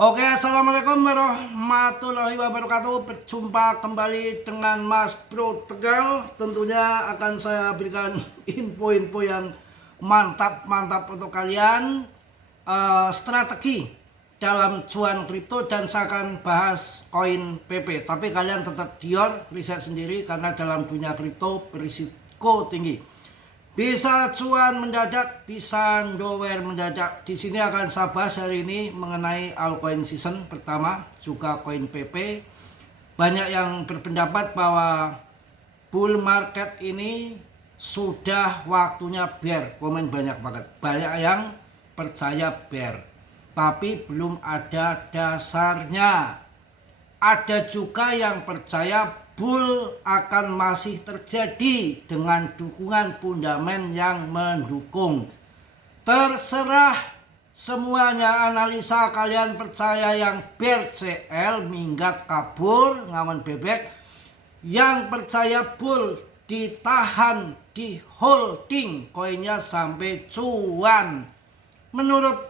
Oke, assalamualaikum warahmatullahi wabarakatuh. Berjumpa kembali dengan Mas Bro Tegal. Tentunya akan saya berikan info-info yang mantap untuk kalian. Strategi dalam cuan kripto, dan saya akan bahas koin PP. Tapi kalian tetap riset sendiri karena dalam dunia kripto berisiko tinggi. Bisa cuan mendadak, bisa nowhere mendadak. Di sini akan saya bahas hari ini mengenai altcoin season pertama, juga koin PP. Banyak yang berpendapat bahwa bull market ini sudah waktunya bear. Komen banyak banget. Banyak yang percaya bear, tapi belum ada dasarnya. Ada juga yang percaya bull akan masih terjadi dengan dukungan fundament yang mendukung. Terserah semuanya, analisa kalian percaya yang bear CL minggat kabur ngawan bebek, yang percaya bull ditahan, di holding koinnya sampai cuan. Menurut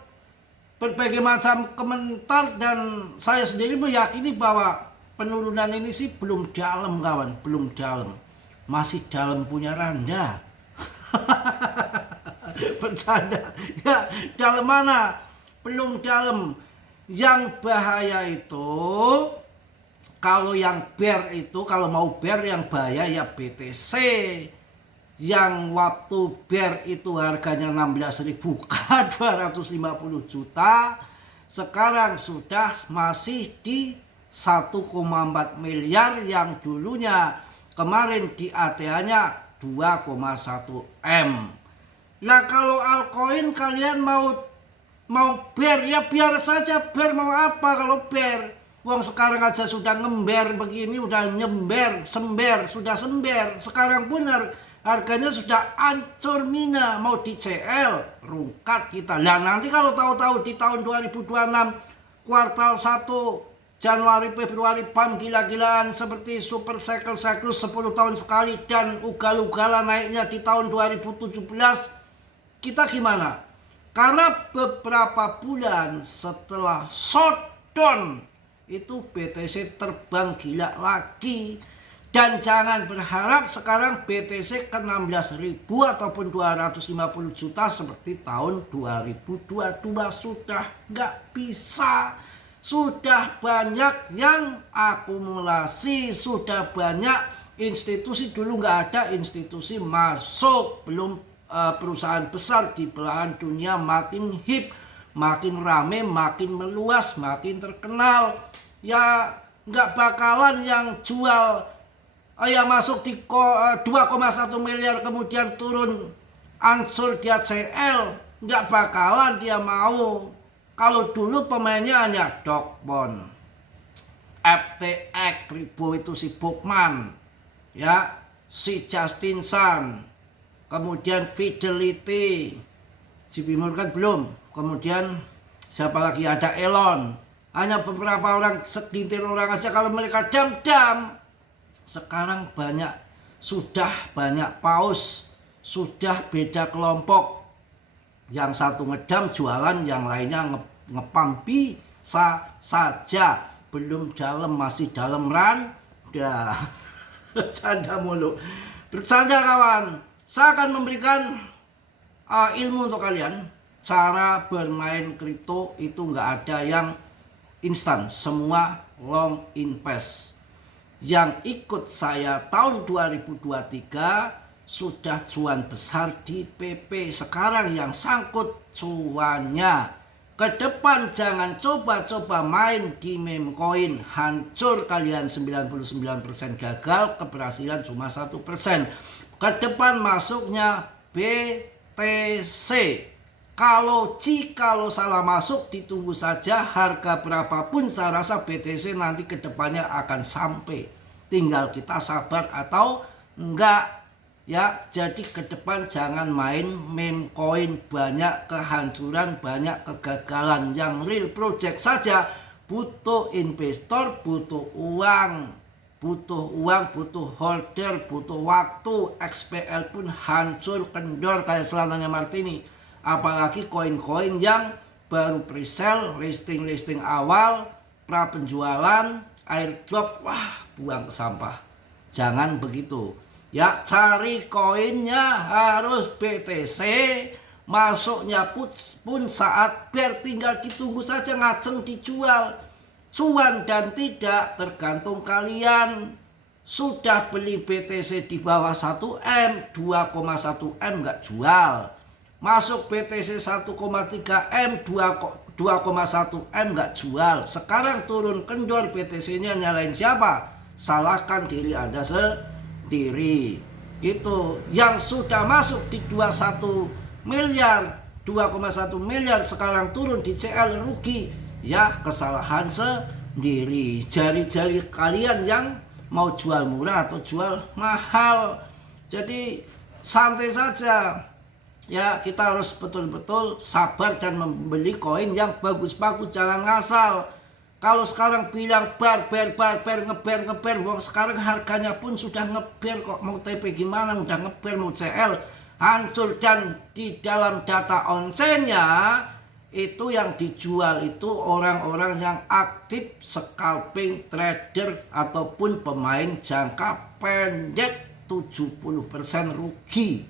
berbagai macam komentar dan saya sendiri meyakini bahwa penurunan ini sih belum dalam kawan, belum dalam. Masih dalam punya Randa. Bercanda. Ya, dalam mana? Belum dalam. Yang bahaya itu, kalau yang bear itu, kalau mau bear yang bahaya ya BTC. Yang waktu bear itu harganya 16.000 ke 250 juta. Sekarang sudah masih di 1,4 miliar yang dulunya kemarin di ATA-nya 2,1 M. Nah, kalau altcoin kalian mau bear ya biar saja bear, mau apa kalau bear? Wong sekarang aja sudah ngember begini, udah nyember, sudah sember. Sekarang benar harganya sudah ancur mina, mau di CL rungkat kita. Nah, nanti kalau tahu-tahu di tahun 2026 kuartal 1 Januari, Februari, PAM gila-gilaan seperti super cyclus 10 tahun sekali dan ugal-ugalan naiknya di tahun 2017, kita gimana? Karena beberapa bulan setelah shutdown itu BTC terbang gila lagi. Dan jangan berharap sekarang BTC ke 16.000 ataupun 250 juta seperti tahun 2022. Sudah nggak bisa. Sudah banyak yang akumulasi, sudah banyak institusi, dulu nggak ada institusi masuk, belum perusahaan besar di belahan dunia makin hip, makin rame, makin meluas, makin terkenal. Ya nggak bakalan yang jual yang masuk di 2,1 miliar kemudian turun ancur dia CL, nggak bakalan dia mau. Kalau dulu pemainnya hanya Dokbon, FTX, Ribo itu si Bookman, ya, si Justin Sun, kemudian Fidelity, JP Morgan belum, kemudian siapa lagi, ada Elon. Hanya beberapa orang, segelintir orang aja kalau mereka dam-dam. Sekarang sudah banyak paus, sudah beda kelompok. Yang satu ngedam jualan, yang lainnya ngepam bisa saja. Belum dalam, masih dalam Randa. Bercanda mulu. Bercanda kawan. Saya akan memberikan ilmu untuk kalian. Cara bermain kripto itu nggak ada yang instan. Semua long invest. Yang ikut saya tahun 2023 sudah cuan besar di PP. Sekarang yang sangkut cuannya. Ke depan jangan coba-coba main di meme coin. Hancur kalian, 99% gagal, keberhasilan cuma 1%. Ke depan masuknya BTC. Kalau salah masuk, ditunggu saja harga berapapun, saya rasa BTC nanti ke depannya akan sampai. Tinggal kita sabar atau enggak. Ya, jadi ke depan jangan main meme coin, banyak kehancuran, banyak kegagalan. Yang real project saja butuh investor, butuh uang, butuh holder, butuh waktu. XPL pun hancur kendor kayak selananya Martini. Apalagi koin-koin yang baru pre-sale, listing awal, pra penjualan, airdrop, wah buang ke sampah. Jangan begitu. Ya, cari koinnya harus BTC, masuknya pun saat bear, tinggal ditunggu saja ngaceng dijual. Cuan dan tidak tergantung kalian. Sudah beli BTC di bawah 1M, 2,1M nggak jual. Masuk BTC 1,3M, 2,1M nggak jual. Sekarang turun kendor, BTC-nya nyalain siapa? Salahkan diri Anda sendiri. Itu yang sudah masuk di 21 miliar, 2,1 miliar sekarang turun di CL rugi. Ya kesalahan sendiri. Jari-jari kalian yang mau jual murah atau jual mahal. Jadi santai saja. Ya, kita harus betul-betul sabar dan membeli koin yang bagus-bagus, jangan ngasal. Kalau sekarang bilang bar, ngeber, wong sekarang harganya pun sudah ngeber kok. Mau TP gimana, udah ngeber, mau CL hancur. Dan di dalam data onsennya itu yang dijual itu orang-orang yang aktif scalping trader ataupun pemain jangka pendek. 70% rugi,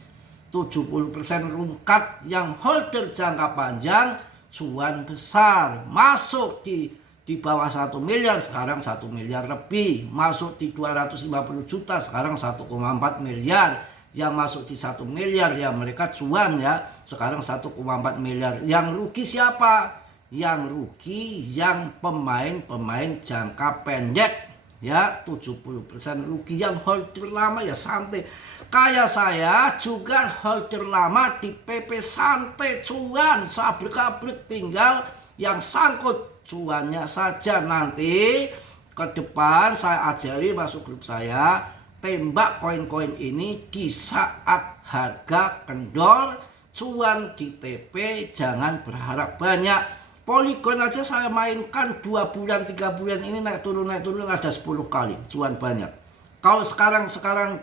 70% rungkat. Yang holder jangka panjang cuan besar. Masuk di bawah 1 miliar sekarang 1 miliar lebih. Masuk di 250 juta sekarang 1,4 miliar. Yang masuk di 1 miliar ya mereka cuan ya, sekarang 1,4 miliar. Yang rugi siapa? Yang rugi yang pemain jangka pendek. Ya 70% rugi. Yang holder lama ya santai. Kayak saya juga holder lama di PP santai cuan, sabrek-abrek, tinggal yang sangkut cuannya saja. Nanti ke depan saya ajari masuk grup saya, tembak koin-koin ini di saat harga kendor, cuan di TP, jangan berharap banyak. Polygon aja saya mainkan 2 bulan 3 bulan ini naik turun ada 10 kali, cuan banyak. Kalau sekarang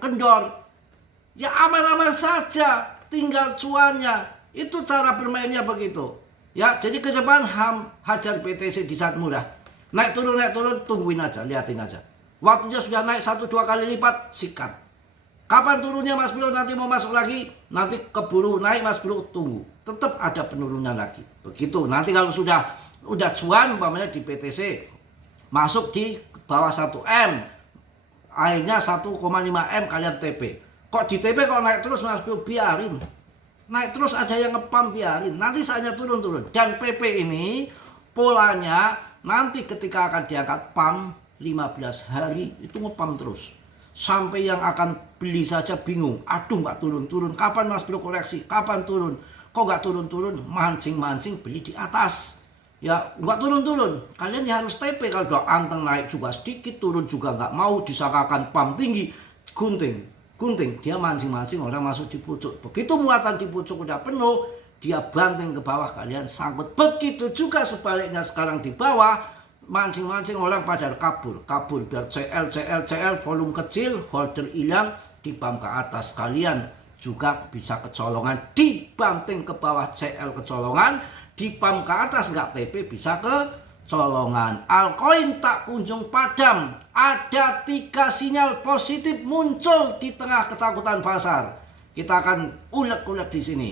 kendor, ya aman-aman saja, tinggal cuannya. Itu cara bermainnya begitu. Ya, jadi ke depan hajar BTC di saat murah. Naik turun, tungguin aja, liatin aja. Waktunya sudah naik 1-2 kali lipat, sikat. Kapan turunnya Mas Bro, nanti mau masuk lagi, nanti keburu naik Mas Bro, tunggu. Tetap ada penurunan lagi. Begitu. Nanti kalau sudah cuan umpamanya di BTC masuk di bawah 1M, akhirnya 1,5M kalian TP. Kok di TP kok naik terus Mas Bro, biarin. Naik terus, ada yang ngepam, biarin. Nanti saatnya turun. Dan PP ini polanya nanti ketika akan diangkat pam 15 hari itu ngepam terus. Sampai yang akan beli saja bingung. Aduh nggak turun-turun. Kapan Mas Bro koreksi? Kapan turun? Kok nggak turun-turun? Mancing-mancing beli di atas. Ya nggak turun-turun. Kalian ya harus TP. Kalau udah anteng naik juga sedikit, turun juga nggak mau. Disangkakan pam tinggi. Gunting. Dia mancing-mancing orang masuk di pucuk. Begitu muatan di pucuk udah penuh, dia banting ke bawah, kalian sangkut. Begitu juga sebaliknya sekarang di bawah, mancing-mancing orang pada kabur biar CL volume kecil, holder hilang, dibam ke atas. Kalian juga bisa kecolongan, dibanting ke bawah CL kecolongan, dibam ke atas nggak TP bisa kecolongan. Altcoin tak kunjung padam. Ada 3 sinyal positif muncul di tengah ketakutan pasar. Kita akan ulet-ulet di sini.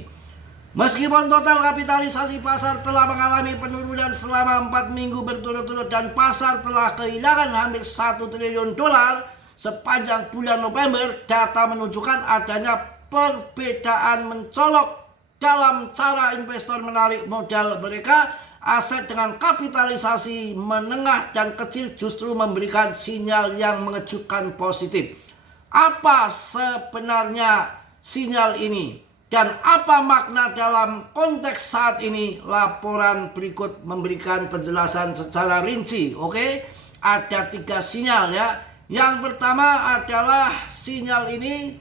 Meskipun total kapitalisasi pasar telah mengalami penurunan selama 4 minggu berturut-turut dan pasar telah kehilangan hampir 1 triliun dolar sepanjang bulan November, data menunjukkan adanya perbedaan mencolok dalam cara investor menarik modal mereka. Aset dengan kapitalisasi menengah dan kecil justru memberikan sinyal yang mengejutkan positif. Apa sebenarnya sinyal ini? Dan apa makna dalam konteks saat ini? Laporan berikut memberikan penjelasan secara rinci. Oke, ada 3 sinyal ya. Yang pertama adalah sinyal ini.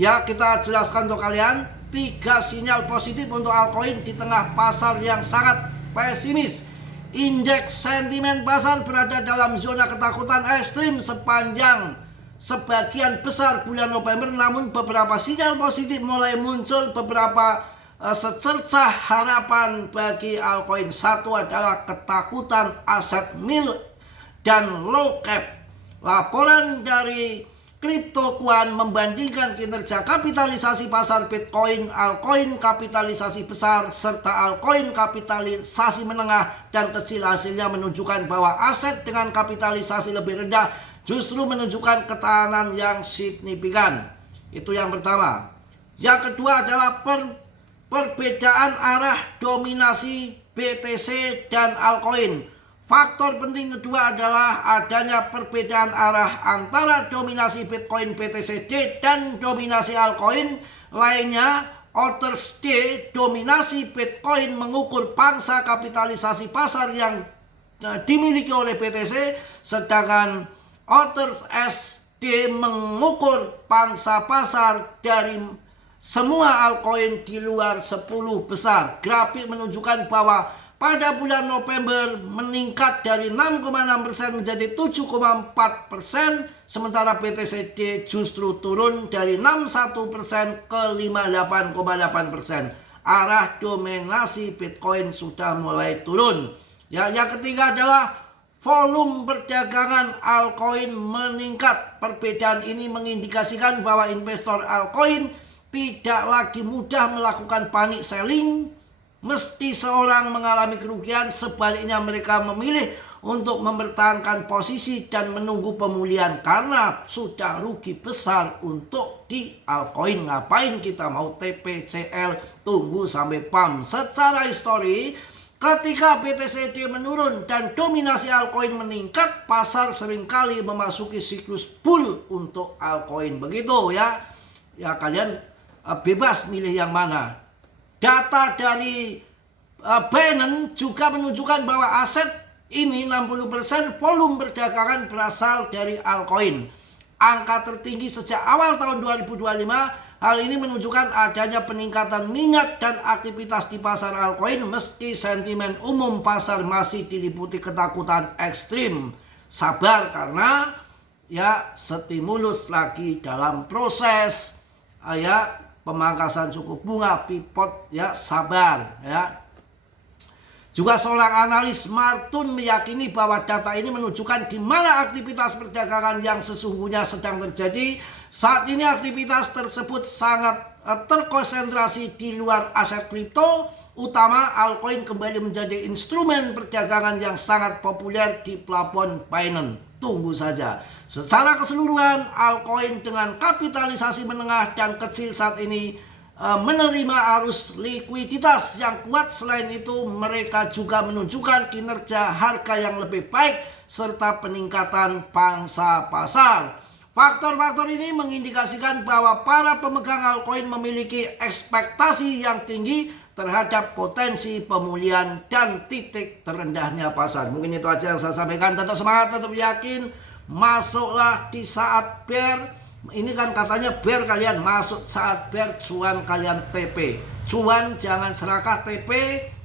Ya, kita jelaskan untuk kalian. 3 sinyal positif untuk altcoin di tengah pasar yang sangat pesimis. Indeks sentimen pasar berada dalam zona ketakutan ekstrim sepanjang sebagian besar bulan November, namun beberapa sinyal positif mulai muncul. Beberapa secercah harapan bagi altcoin. Satu adalah ketakutan aset mild dan low cap. Laporan dari CryptoQuant membandingkan kinerja kapitalisasi pasar Bitcoin, altcoin kapitalisasi besar, serta altcoin kapitalisasi menengah dan kecil. Hasilnya menunjukkan bahwa aset dengan kapitalisasi lebih rendah justru menunjukkan ketahanan yang signifikan. Itu yang pertama. Yang kedua adalah perbedaan arah dominasi BTC dan altcoin. Faktor penting kedua adalah adanya perbedaan arah antara dominasi Bitcoin BTCD dan dominasi altcoin lainnya. Others D, dominasi Bitcoin mengukur pangsa kapitalisasi pasar yang dimiliki oleh BTC, sedangkan Others S, D mengukur pangsa pasar dari semua altcoin di luar 10 besar. Grafik menunjukkan bahwa pada bulan November meningkat dari 6,6% menjadi 7,4%, sementara BTCD justru turun dari 61% ke 58,8%. Arah dominasi Bitcoin sudah mulai turun. Ya, yang ketiga adalah volume perdagangan altcoin meningkat. Perbedaan ini mengindikasikan bahwa investor altcoin tidak lagi mudah melakukan panic selling mesti seorang mengalami kerugian. Sebaliknya mereka memilih untuk mempertahankan posisi dan menunggu pemulihan karena sudah rugi besar untuk di altcoin. Ngapain kita mau TPCL, tunggu sampai pump. Secara histori, ketika BTCD menurun dan dominasi altcoin meningkat, pasar seringkali memasuki siklus bull untuk altcoin. Begitu ya. Ya, kalian bebas milih yang mana. Data dari Binance juga menunjukkan bahwa aset ini 60% volume perdagangan berasal dari altcoin. Angka tertinggi sejak awal tahun 2025. Hal ini menunjukkan adanya peningkatan minat dan aktivitas di pasar altcoin meski sentimen umum pasar masih diliputi ketakutan ekstrim. Sabar karena ya stimulus lagi dalam proses ya pemangkasan suku bunga, pivot, ya sabar ya. Juga seorang analis Martun meyakini bahwa data ini menunjukkan di mana aktivitas perdagangan yang sesungguhnya sedang terjadi. Saat ini aktivitas tersebut sangat terkonsentrasi di luar aset kripto, utama altcoin kembali menjadi instrumen perdagangan yang sangat populer di platform Binance. Tunggu saja. Secara keseluruhan, altcoin dengan kapitalisasi menengah dan kecil saat ini menerima arus likuiditas yang kuat. Selain itu, mereka juga menunjukkan kinerja harga yang lebih baik serta peningkatan pangsa pasar. Faktor-faktor ini mengindikasikan bahwa para pemegang altcoin memiliki ekspektasi yang tinggi terhadap potensi pemulihan dan titik terendahnya pasar. Mungkin itu aja yang saya sampaikan. Tetap semangat, tetap yakin. Masuklah di saat bear. Ini kan katanya bear, kalian masuk saat bear, cuan kalian TP. Cuan jangan serakah TP,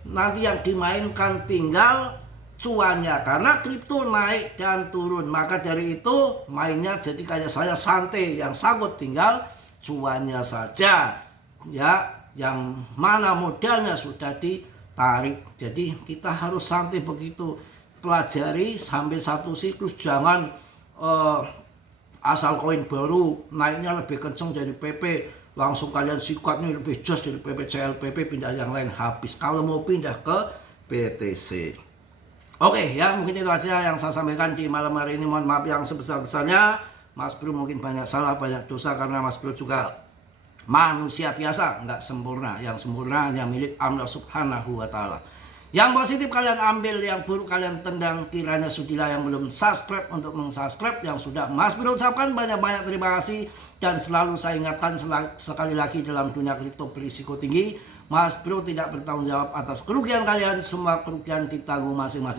nanti yang dimainkan tinggal cuannya. Karena kripto naik dan turun. Maka dari itu mainnya jadi kayak saya santai, yang sangkut tinggal cuannya saja. Ya, yang mana modalnya sudah ditarik. Jadi kita harus santai begitu. Pelajari sampai satu siklus. Jangan asal koin baru naiknya lebih kenceng dari PP, langsung kalian sikatnya lebih jos dari PP CLPP, pindah yang lain habis. Kalau mau pindah ke BTC. Oke ya, mungkin itu aja yang saya sampaikan di malam hari ini. Mohon maaf yang sebesar-besarnya. Mas Bro mungkin banyak salah, banyak dosa, karena Mas Bro juga manusia biasa, nggak sempurna. Yang sempurna hanya milik Allah Subhanahu wa Ta'ala. Yang positif kalian ambil, yang buruk kalian tendang. Kiranya sudilah yang belum subscribe untuk meng-subscribe. Yang sudah, Mas Bro ucapkan banyak-banyak terima kasih. Dan selalu saya ingatkan sekali lagi, dalam dunia kripto berisiko tinggi, Mas Bro tidak bertanggung jawab atas kerugian kalian. Semua kerugian ditanggung masing-masing.